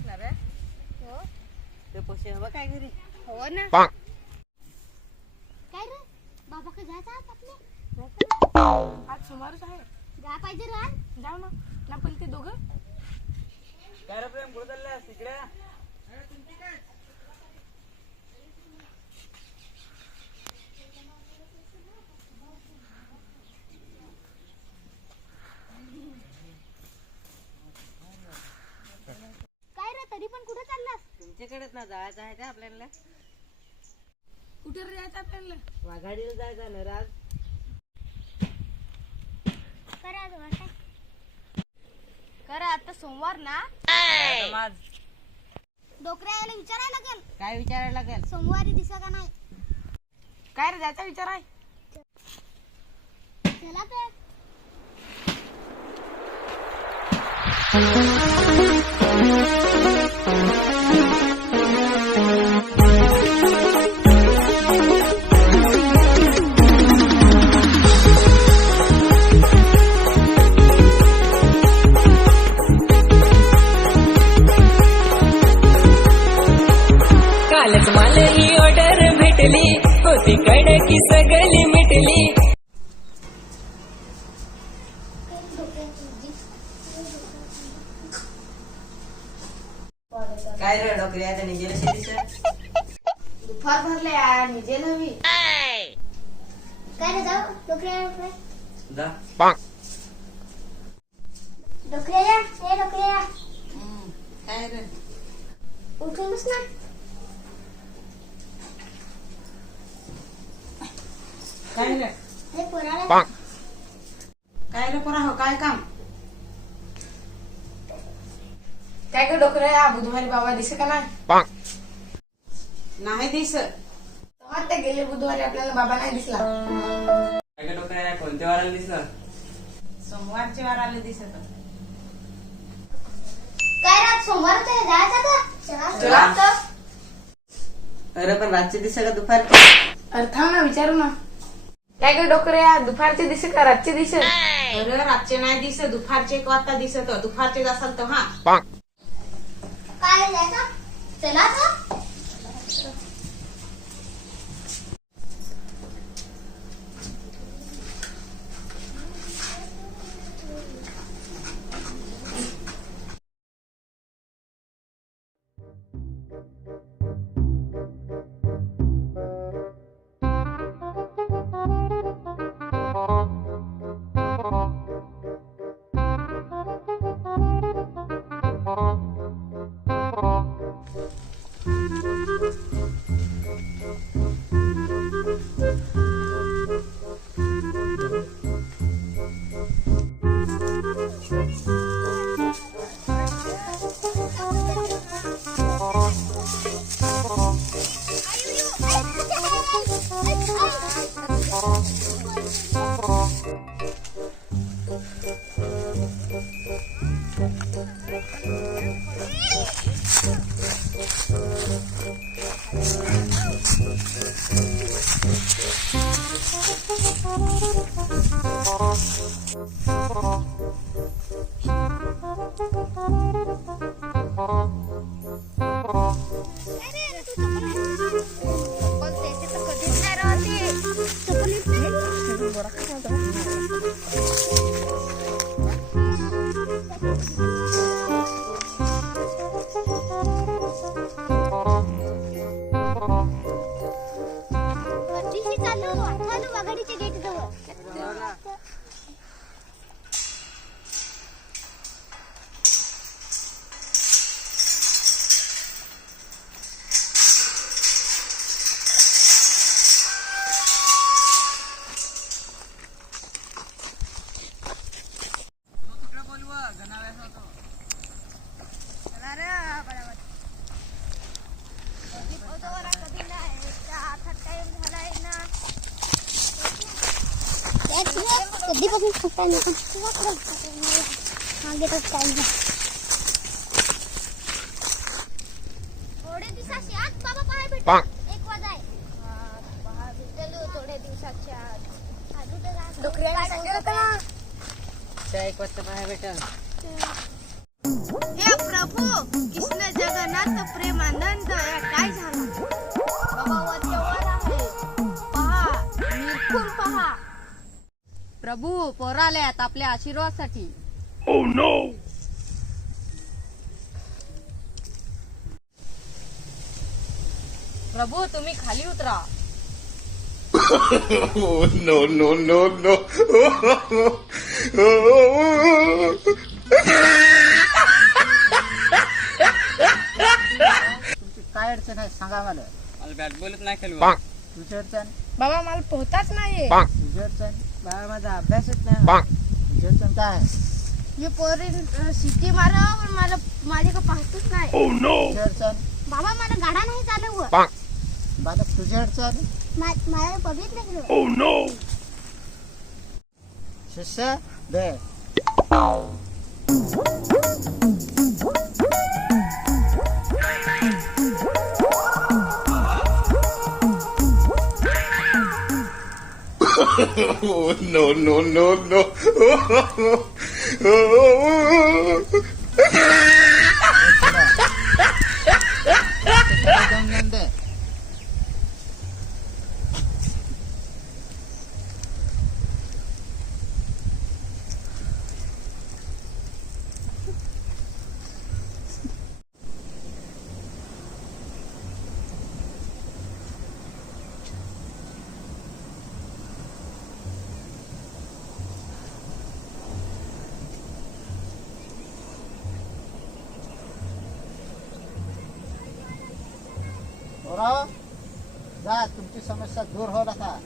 असणार आहे. हो. ते पैसे हवं काय घरी? हो ना. काय रे? बाबा का जायचं आज आपले? आज सोमवारच आहे. जा पाहिजे रे आज. जाऊ ना. ना पण ते दोघं. काय रे प्रेम कुठं चाललास तिकडे काय रे तरी पण कुठे तुमच्याकडेच ना जायचं आहे का आपल्याला. कुठे रे जायचं आपल्याला? वाघाडीला जायचं ना राज खरं आता. सोमवार ना. माझ डोकऱ्या यायला विचारायला लागेल. काय विचारायला लागेल? सोमवारी दिसा का नाही? काय रे जायचा विचार आहे? चला तर. दुपार भरले यार निजे नवी काय रे जाऊ हे या काय ना. काय रे? हे पोराला bonk, काय रे पोरा हो काय काम? काय का डोकरे या बुधवारी बाबा दिसे का नाही? नाही दिस तेव्हा ते गेले बुधवारी आपल्याला बाबा नाही दिसला. काय डोकऱ्या कोणत्या वाराला दिसलं? सोमवारच्या वाराला दिसत काय रात सोमवार ते जायचं का चला. चला. तर. अरे पण रातचे दिसत का दुपार अरे थांब ना विचारू ना. काय का डोकरे या दुपारचे दिसे का रातचे दिसे? अरे रातचे नाही दिसत दुपारचे एक वाजता दिसत दुपारचे असाल तर हा. चला तर. Oh. कधीपासून मागे तर काय थोडे आज बाबा भेट. एक भेटलो थोड्या दिवसाच्या आज सांगितलं वाजता भेटल हे प्रभू कृष्ण जगन्नाथ प्रेमानंद या काय झाला? प्रभू पोराल्यात आपल्या आशीर्वादासाठी. प्रभू तुम्ही खाली उतरा. No, no, no, no. तुमची काय अडचण आहे सांगा मला. मला बॅट बॉलच नाही खेळू तुझी अडचण? बाबा मला पोहताच नाही तुझी अडचण? बाबा माझा अभ्यासच नाही. तुझी अडचण काय? मी सिटी मारा पण मला माझ्याकडे पाहतच नाही. अडचण? बाबा मला गाडा नाही चालव बालक तुझी अडचण? मला बघितलं शिष्य दे. Oh, no, no, no, no. पोराव, जा तुमची समस्या दूर होईल आता